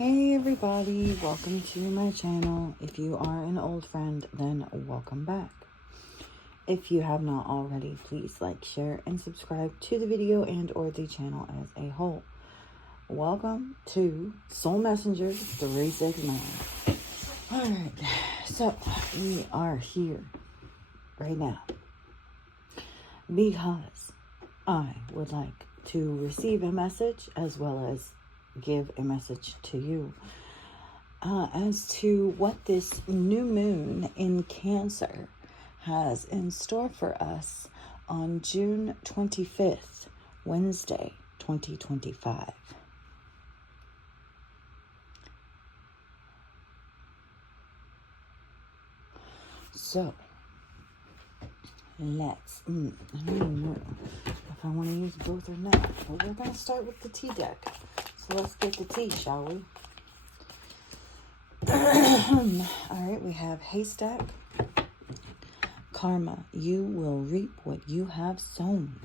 Hey everybody, welcome to my channel. If you are an old friend, then welcome back. If you have not already, please like, share, and subscribe to the video and or the channel as a whole. Welcome to Soul Messenger 369. Alright, so we are here right now because I would like to receive a message as well as give a message to you as to what this new moon in Cancer has in store for us on June 25th, Wednesday, 2025. So, let's, I don't even know if I want to use both or not, but we're going to start with the tea deck. So let's get the tea, shall we? Alright, we have Haystack. Karma, you will reap what you have sown.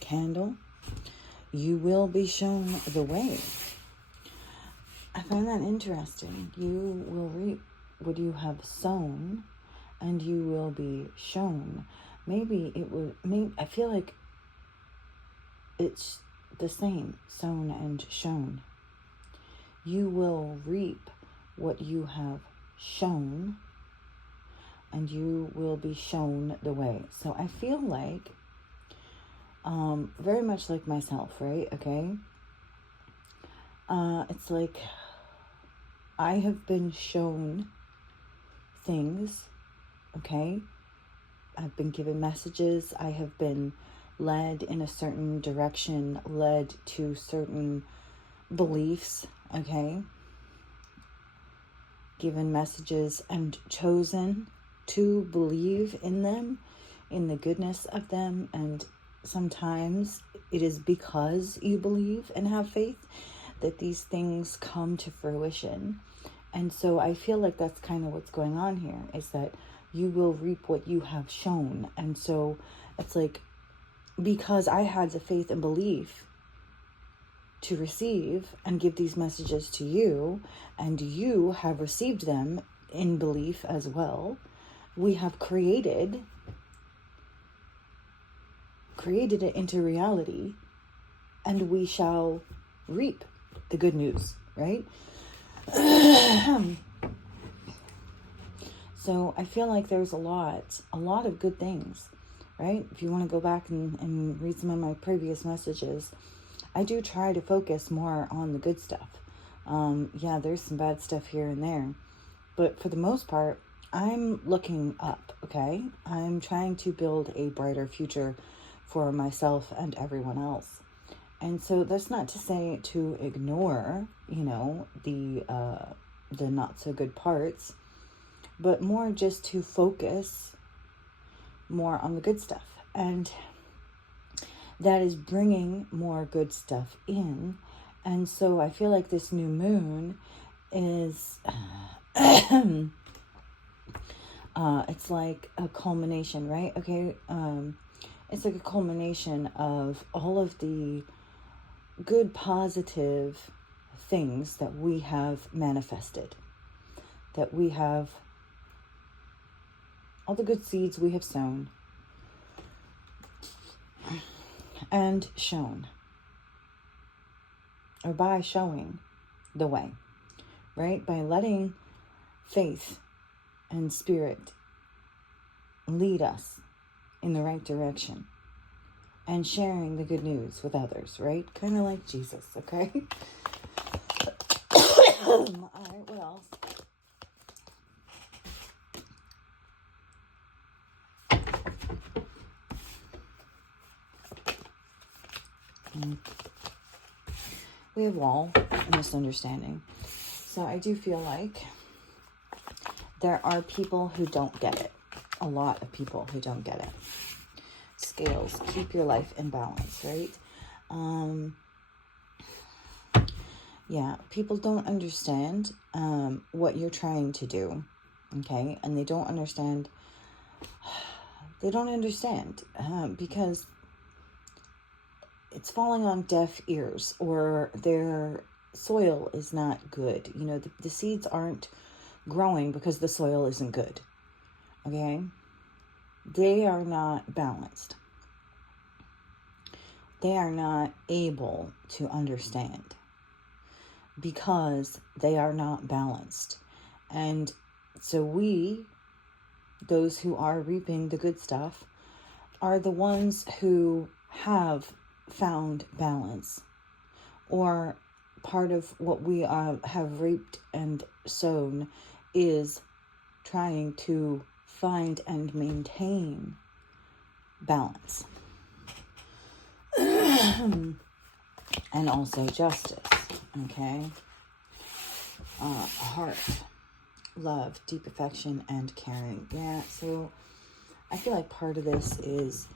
Candle, you will be shown the way. I find that interesting. You will reap what you have sown, and you will be shown. Maybe it would, I feel like it's the same, sown and shown. You will reap what you have shown, and you will be shown the way. So I feel like, very much like myself, right? Okay. It's like I have been shown things, okay? I've been given messages. I have been led in a certain direction, led to certain beliefs, okay? Given messages and chosen to believe in them, in the goodness of them. And sometimes it is because you believe and have faith that these things come to fruition. And so I feel like that's kind of what's going on here, is that you will reap what you have shown. And so it's like, because I had the faith and belief to receive and give these messages to you, and you have received them in belief as well, we have created it into reality, and we shall reap the good news, right? So I feel like there's a lot of good things, right? If you want to go back and read some of my previous messages, I do try to focus more on the good stuff. Yeah, there's some bad stuff here and there, but for the most part, I'm looking up, okay? I'm trying to build a brighter future for myself and everyone else. And so that's not to say to ignore, the not so good parts, but more just to focus more on the good stuff. And that is bringing more good stuff in. And so I feel like this new moon is, it's like a culmination, right? Okay. It's like a culmination of all of the good, positive things that we have manifested, that we have, all the good seeds we have sown and shown, or by showing the way, right? By letting faith and spirit lead us in the right direction and sharing the good news with others, right? Kind of like Jesus, okay? All right, what else? We have wall and misunderstanding. So I do feel like there are people who don't get it. A lot of people who don't get it. Scales, keep your life in balance, right? Yeah, people don't understand what you're trying to do, okay? And they don't understand because it's falling on deaf ears, or they're soil is not good. You know, the seeds aren't growing because the soil isn't good. Okay? They are not balanced. They are not able to understand because they are not balanced. And so we, those who are reaping the good stuff, are the ones who have found balance, or part of what we have reaped and sown is trying to find and maintain balance. And also justice, okay? Heart, love, deep affection, and caring. Yeah, so I feel like part of this is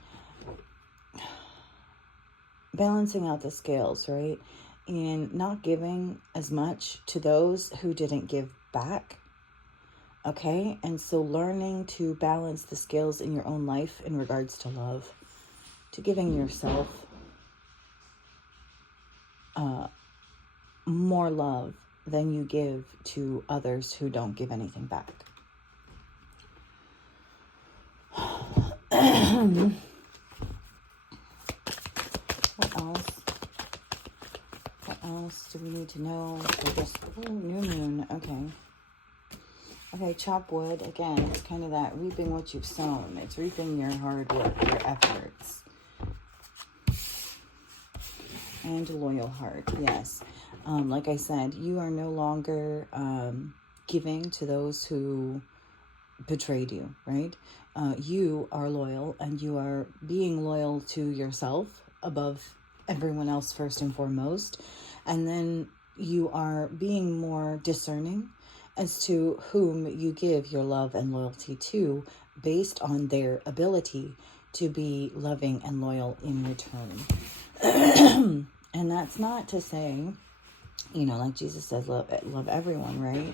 balancing out the scales, right? And not giving as much to those who didn't give back. Okay? And so learning to balance the scales in your own life in regards to love, to giving yourself more love than you give to others who don't give anything back. What else? What else do we need to know for this new moon? Okay, chop wood. Again, it's kind of that reaping what you've sown. It's reaping your hard work, your efforts. And a loyal heart, yes. Like I said, you are no longer giving to those who betrayed you, right? You are loyal, and you are being loyal to yourself above everyone else first and foremost. And then you are being more discerning as to whom you give your love and loyalty to based on their ability to be loving and loyal in return. And that's not to say, you know, like Jesus says, love everyone, right?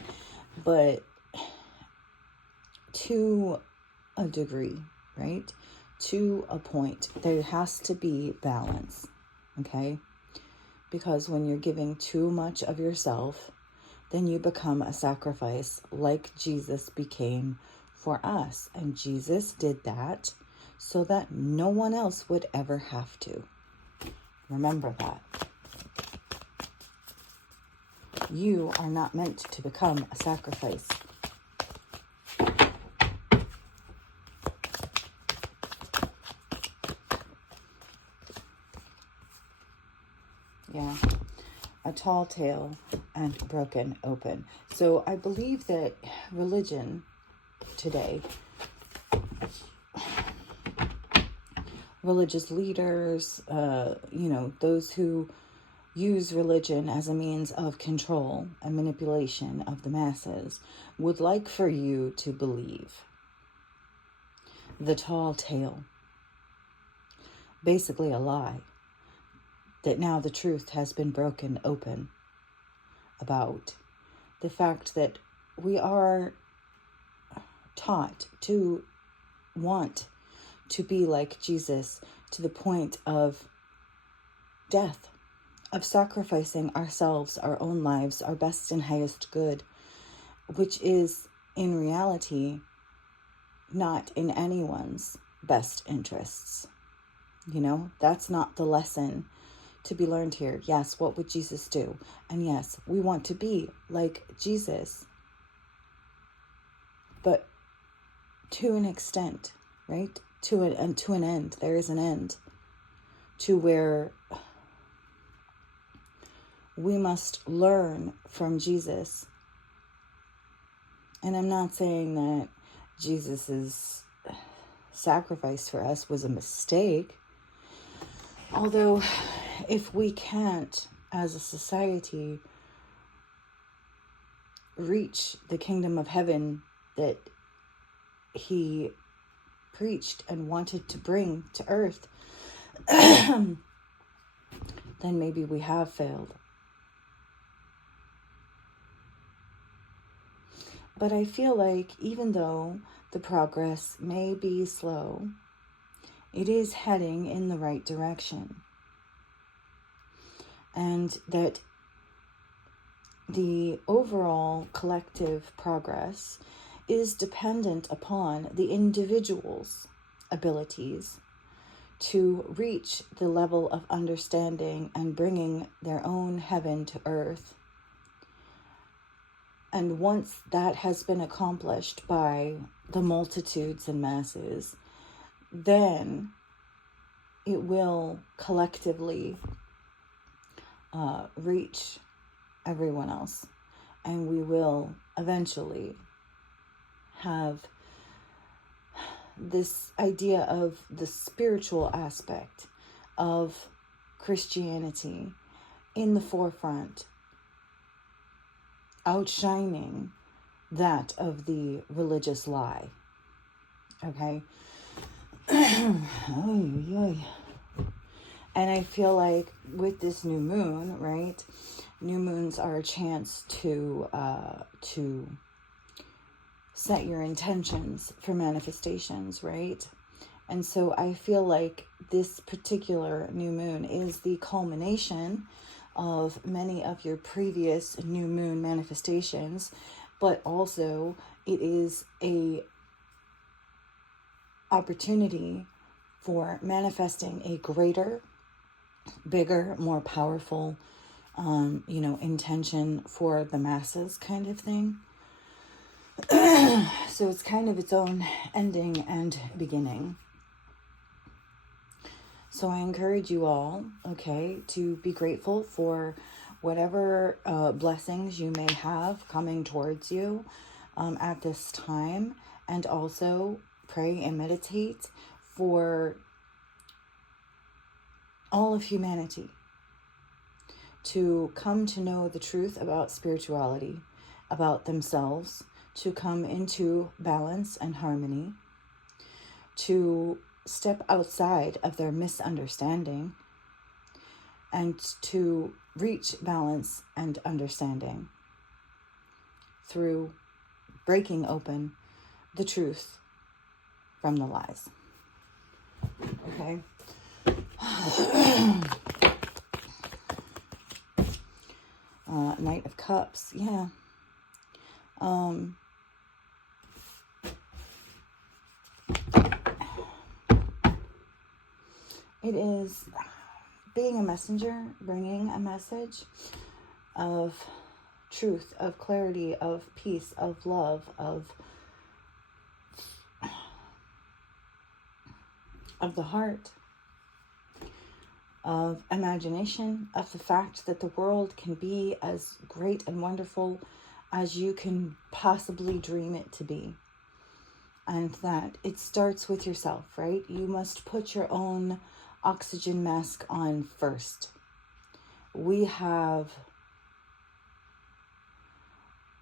But to a degree, right? To a point, there has to be balance, okay? Because when you're giving too much of yourself, then you become a sacrifice like Jesus became for us. And Jesus did that so that no one else would ever have to. Remember that. You are not meant to become a sacrifice. Yeah. A tall tale and broken open. So I believe that religion today, religious leaders, those who use religion as a means of control and manipulation of the masses, would like for you to believe the tall tale. Basically a lie. That now the truth has been broken open about the fact that we are taught to want to be like Jesus to the point of death, of sacrificing ourselves, our own lives, our best and highest good, which is in reality not in anyone's best interests. You know, that's not the lesson to be learned here. Yes, what would Jesus do? And yes, we want to be like Jesus, but to an extent, right? To an end. There is an end to where we must learn from Jesus. And I'm not saying that Jesus's sacrifice for us was a mistake. Although, if we can't, as a society, reach the kingdom of heaven that he preached and wanted to bring to earth, then maybe we have failed. But I feel like even though the progress may be slow, it is heading in the right direction. And that the overall collective progress is dependent upon the individual's abilities to reach the level of understanding and bringing their own heaven to earth. And once that has been accomplished by the multitudes and masses, then it will collectively reach everyone else. And we will eventually have this idea of the spiritual aspect of Christianity in the forefront, outshining that of the religious lie. Okay? And I feel like with this new moon, right? New moons are a chance to set your intentions for manifestations, right? And so I feel like this particular new moon is the culmination of many of your previous new moon manifestations, but also it is a opportunity for manifesting a greater, bigger, more powerful, intention for the masses kind of thing. So it's kind of its own ending and beginning. So I encourage you all, okay, to be grateful for whatever blessings you may have coming towards you at this time, and also pray and meditate for all of humanity to come to know the truth about spirituality, about themselves, to come into balance and harmony, to step outside of their misunderstanding, and to reach balance and understanding through breaking open the truth from the lies. Okay? Knight of Cups, yeah. It is being a messenger, bringing a message of truth, of clarity, of peace, of love, of the heart, of imagination, of the fact that the world can be as great and wonderful as you can possibly dream it to be. And that it starts with yourself, right? You must put your own oxygen mask on first. We have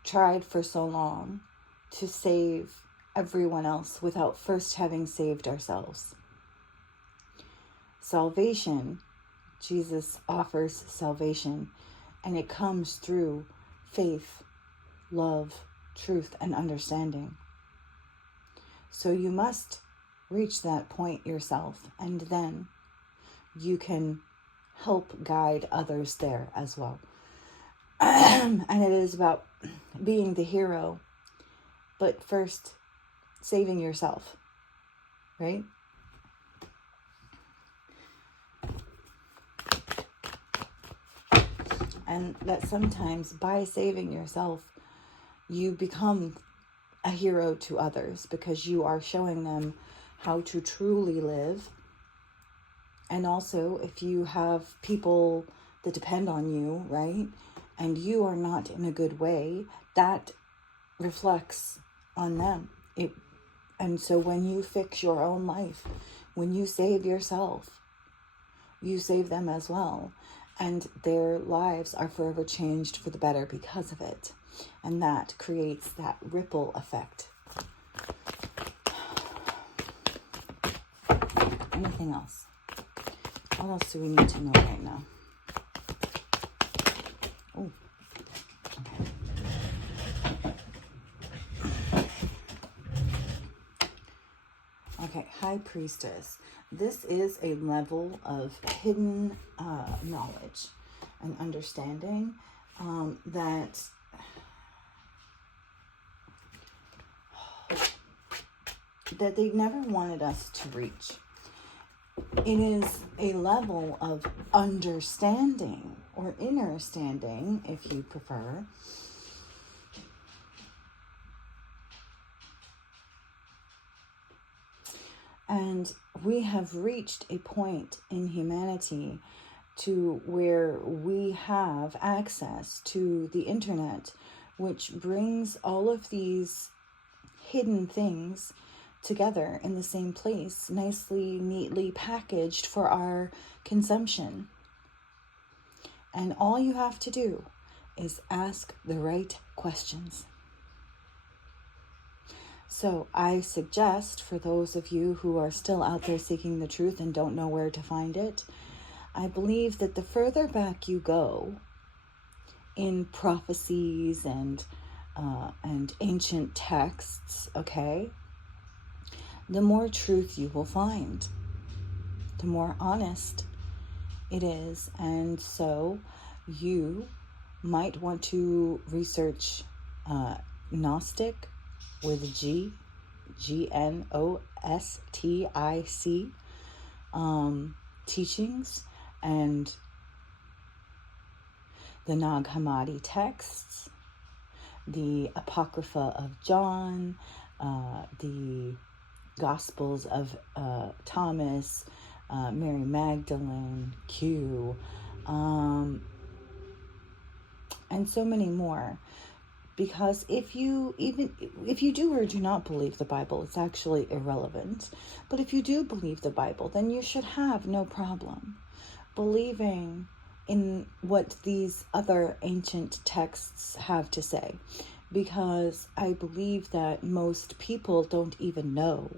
tried for so long to save everyone else without first having saved ourselves. Salvation, Jesus offers salvation, and it comes through faith, love, truth, and understanding. So you must reach that point yourself, and then you can help guide others there as well. And it is about being the hero, but first saving yourself, right? And that sometimes by saving yourself, you become a hero to others, because you are showing them how to truly live. And also, if you have people that depend on you, right, and you are not in a good way, that reflects on them. And so when you fix your own life, when you save yourself, you save them as well. And their lives are forever changed for the better because of it. And that creates that ripple effect. Anything else? What else do we need to know right now? Oh, okay, High Priestess. This is a level of hidden knowledge and understanding that they never wanted us to reach. It is a level of understanding, or inner standing, if you prefer, and we have reached a point in humanity to where we have access to the internet, which brings all of these hidden things together in the same place, nicely, neatly packaged for our consumption. And all you have to do is ask the right questions. So I suggest, for those of you who are still out there seeking the truth and don't know where to find it, I believe that the further back you go in prophecies and ancient texts, okay, the more truth you will find, the more honest it is. And so you might want to research Gnostic, with a G, Gnostic, teachings, and the Nag Hammadi texts, the Apocrypha of John, the Gospels of Thomas, Mary Magdalene, Q, and so many more. Because if you do or do not believe the Bible, it's actually irrelevant. But if you do believe the Bible, then you should have no problem believing in what these other ancient texts have to say. Because I believe that most people don't even know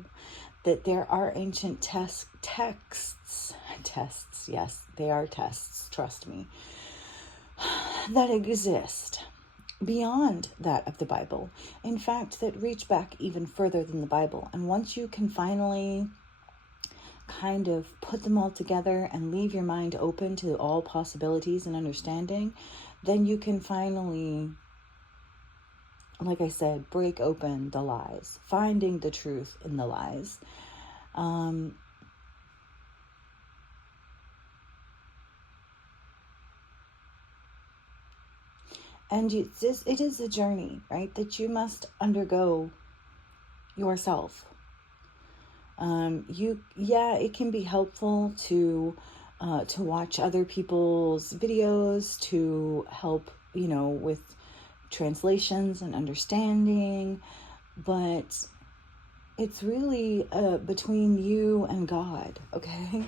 that there are ancient texts, yes, they are tests, trust me, that exist beyond that of the Bible. In fact, that reach back even further than the Bible. And once you can finally kind of put them all together and leave your mind open to all possibilities and understanding, then you can finally, like I said, break open the lies, finding the truth in the lies. And it is a journey, right, that you must undergo yourself. It can be helpful to watch other people's videos to help, with translations and understanding, but it's really between you and God, okay?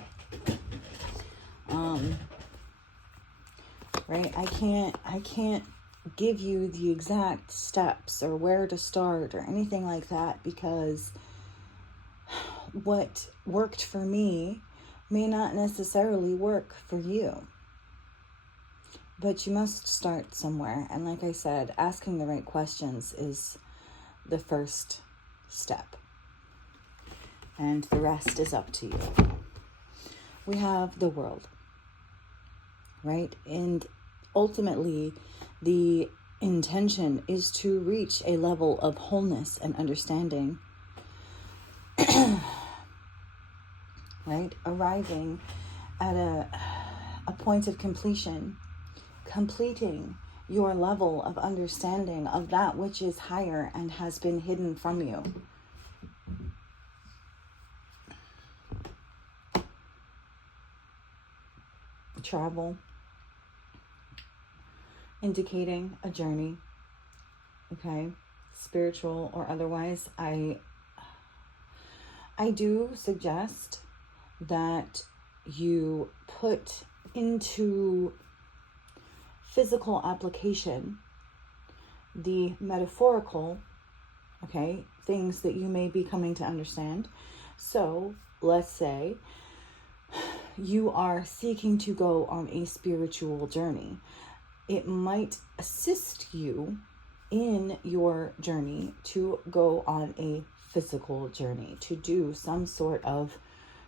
Right? I can't give you the exact steps or where to start or anything like that, because what worked for me may not necessarily work for you. But you must start somewhere. And like I said, asking the right questions is the first step. And the rest is up to you. We have the world, right? And ultimately, the intention is to reach a level of wholeness and understanding, right? Arriving at a point of completion, completing your level of understanding of that which is higher and has been hidden from you. Travel, indicating a journey, okay, spiritual or otherwise. I do suggest that you put into physical application the metaphorical, okay, things that you may be coming to understand. So let's say you are seeking to go on a spiritual journey. It might assist you in your journey to go on a physical journey, to do some sort of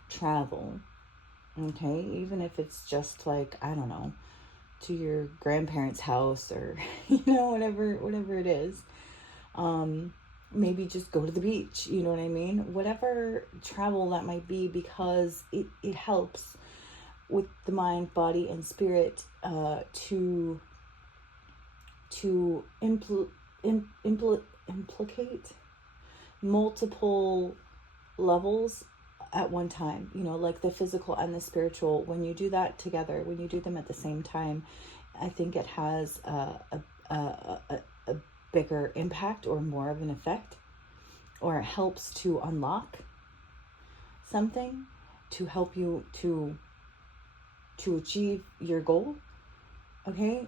travel, okay? Even if it's just like, I don't know, to your grandparents' house, or whatever it is. Maybe just go to the beach, you know what I mean? Whatever travel that might be, because it helps with the mind, body, and spirit to implicate multiple levels at one time, like the physical and the spiritual. When you do that together, when you do them at the same time, I think it has a bigger impact, or more of an effect, or it helps to unlock something to help you to achieve your goal. Okay,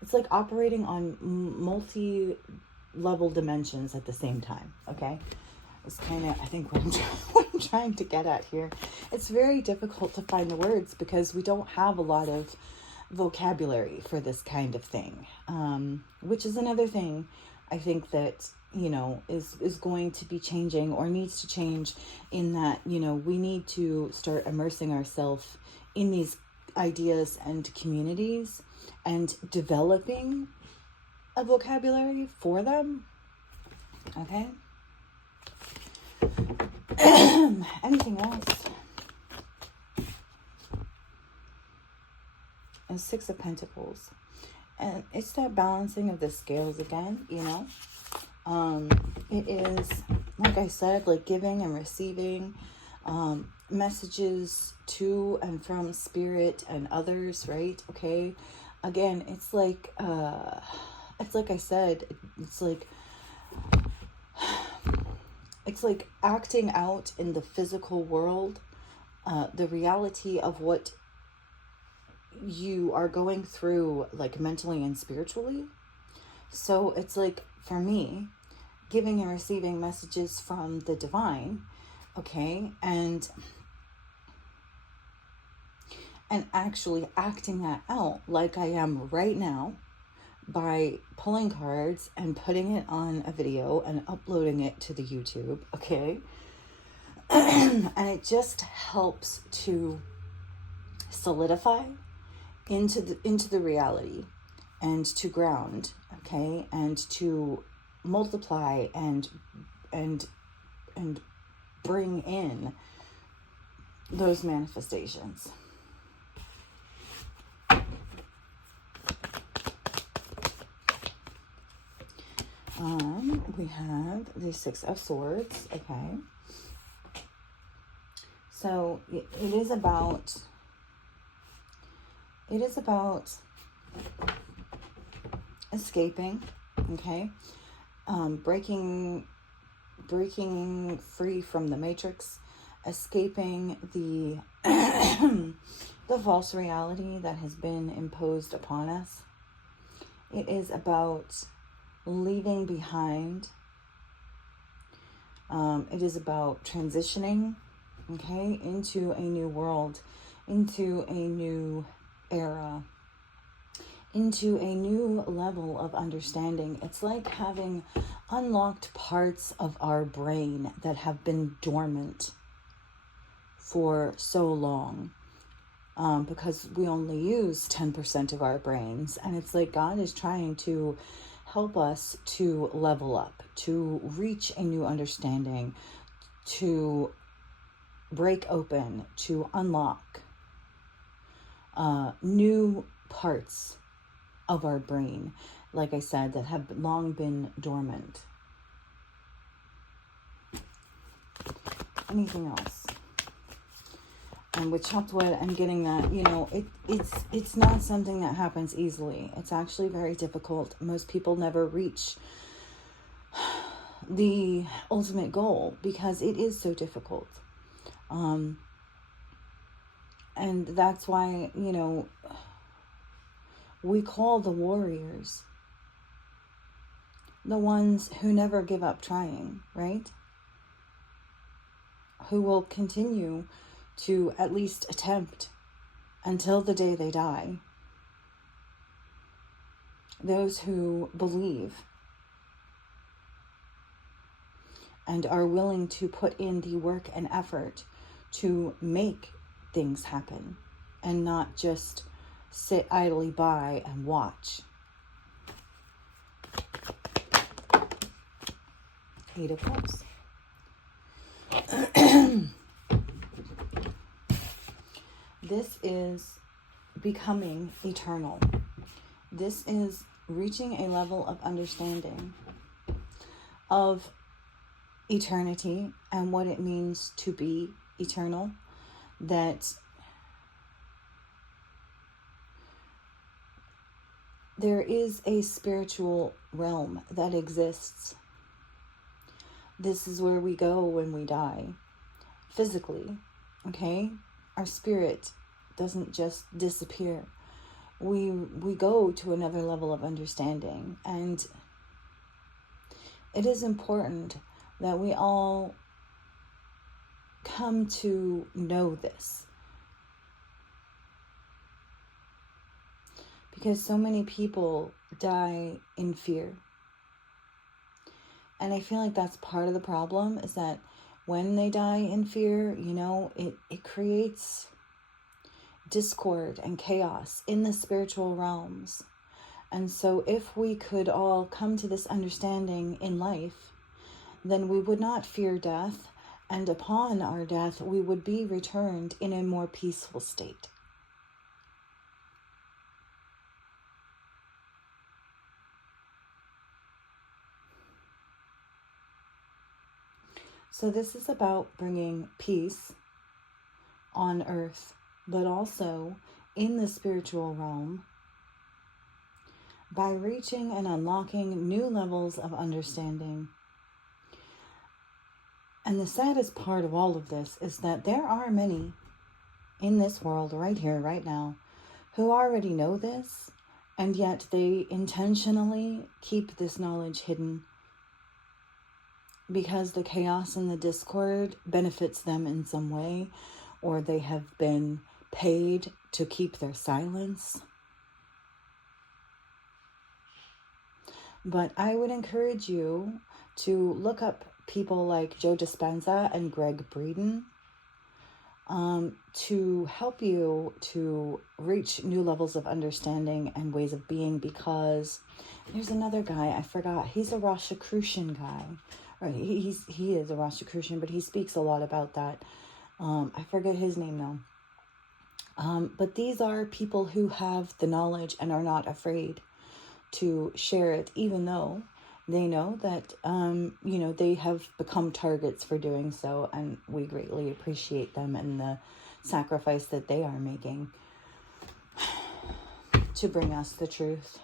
it's like operating on multi-level dimensions at the same time. Okay, it's kind of, I think, what I'm trying to get at here. It's very difficult to find the words because we don't have a lot of vocabulary for this kind of thing, which is another thing I think that is going to be changing, or needs to change, in that we need to start immersing ourselves in these ideas and communities and developing a vocabulary for them. Okay. Anything else? And Six of Pentacles, and it's that balancing of the scales again. It is, like I said, like giving and receiving messages to and from spirit and others, right? Okay, again, it's like I said, it's like acting out in the physical world, the reality of what you are going through, like mentally and spiritually. So it's like, for me, giving and receiving messages from the divine, okay, and actually acting that out like I am right now, by pulling cards and putting it on a video and uploading it to the YouTube, okay? And it just helps to solidify into the reality, and to ground, okay, and to multiply and bring in those manifestations. We have the Six of Swords, okay? So it is about escaping, okay? Breaking free from the matrix, escaping the the false reality that has been imposed upon us. It is about leaving behind. It is about transitioning, okay, into a new world, into a new era, into a new level of understanding. It's like having unlocked parts of our brain that have been dormant for so long, because we only use 10% of our brains. And it's like God is trying to help us to level up, to reach a new understanding, to break open, to unlock new parts of our brain, like I said, that have long been dormant. Anything else? And with chopped wood, I'm getting that, it's not something that happens easily. It's actually very difficult. Most people never reach the ultimate goal because it is so difficult. And that's why, we call the warriors the ones who never give up trying, right? Who will continue to at least attempt until the day they die. Those who believe and are willing to put in the work and effort to make things happen, and not just sit idly by and watch. Eight of Cups. This is becoming eternal. This is reaching a level of understanding of eternity and what it means to be eternal, that there is a spiritual realm that exists. This is where we go when we die, physically, okay? Our spirit doesn't just disappear. We go to another level of understanding, and it is important that we all come to know this, because so many people die in fear. And I feel like that's part of the problem, is that when they die in fear, it creates discord and chaos in the spiritual realms. And so if we could all come to this understanding in life, then we would not fear death, and upon our death, we would be returned in a more peaceful state. So this is about bringing peace on earth, but also in the spiritual realm, by reaching and unlocking new levels of understanding. And the saddest part of all of this is that there are many in this world right here, right now, who already know this, and yet they intentionally keep this knowledge hidden because the chaos and the discord benefits them in some way, or they have been paid to keep their silence. But I would encourage you to look up people like Joe Dispenza and Greg Breeden to help you to reach new levels of understanding and ways of being, because there's another guy, I forgot, he's a Rosicrucian guy. Or he is a Rosicrucian, but he speaks a lot about that. I forget his name now. But these are people who have the knowledge and are not afraid to share it, even though they know that, they have become targets for doing so, and we greatly appreciate them and the sacrifice that they are making to bring us the truth.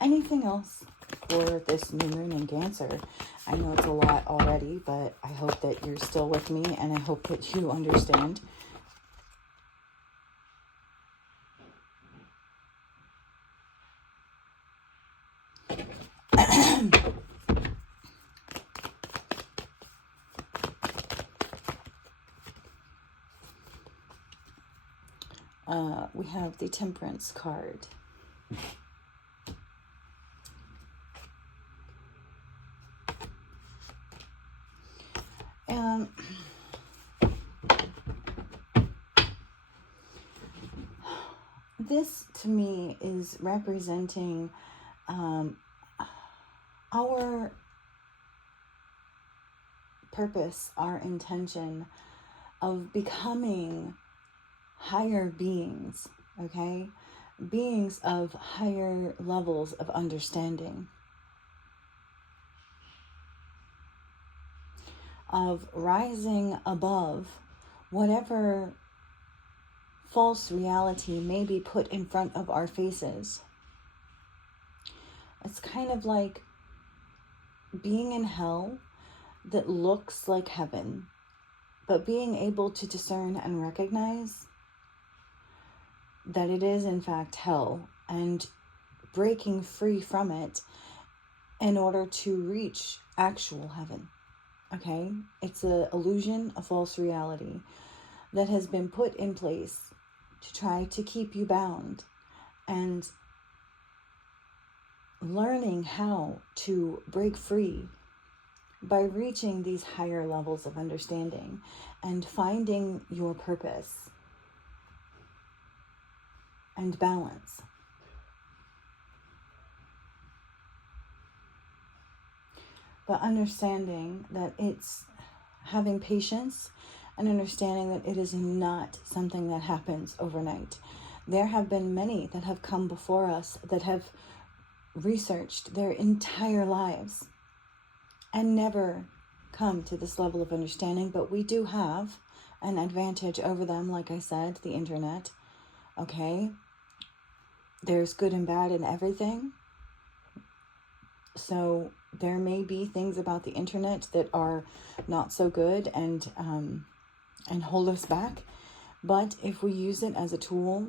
Anything else for this new moon in Cancer? I know it's a lot already, but I hope that you're still with me, and I hope that you understand. We have the Temperance card. This, to me, is representing our purpose, our intention of becoming higher beings, okay? Beings of higher levels of understanding, of rising above whatever false reality may be put in front of our faces. It's kind of like being in hell that looks like heaven, but being able to discern and recognize that it is in fact hell, and breaking free from it in order to reach actual heaven. Okay? It's an illusion, a false reality that has been put in place to try to keep you bound, and learning how to break free by reaching these higher levels of understanding and finding your purpose and balance. But understanding that it's having patience and understanding that it is not something that happens overnight. There have been many that have come before us that have researched their entire lives and never come to this level of understanding, but we do have an advantage over them, like I said, the internet. Okay? There's good and bad in everything. So there may be things about the internet that are not so good and hold us back. But if we use it as a tool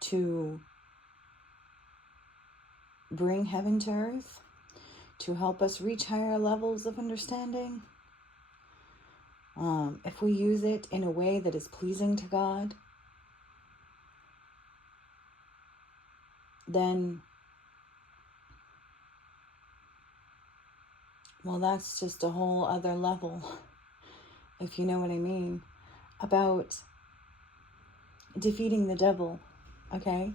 to bring heaven to earth, to help us reach higher levels of understanding, if we use it in a way that is pleasing to God, then, well, that's just a whole other level, if you know what I mean, about defeating the devil, okay?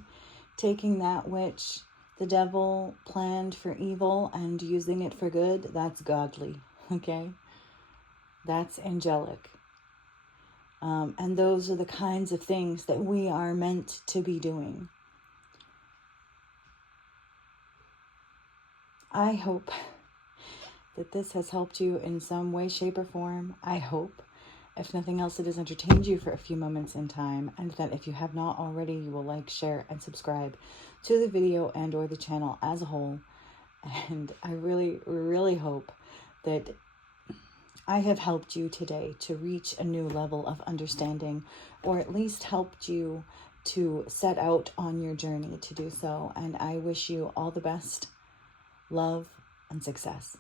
Taking that which the devil planned for evil and using it for good, that's godly, okay? That's angelic. And those are the kinds of things that we are meant to be doing. I hope that this has helped you in some way, shape, or form. I hope. If nothing else, it has entertained you for a few moments in time, and that if you have not already, you will like, share, and subscribe to the video and or the channel as a whole. And I really, really hope that I have helped you today to reach a new level of understanding, or at least helped you to set out on your journey to do so. And I wish you all the best, love, and success.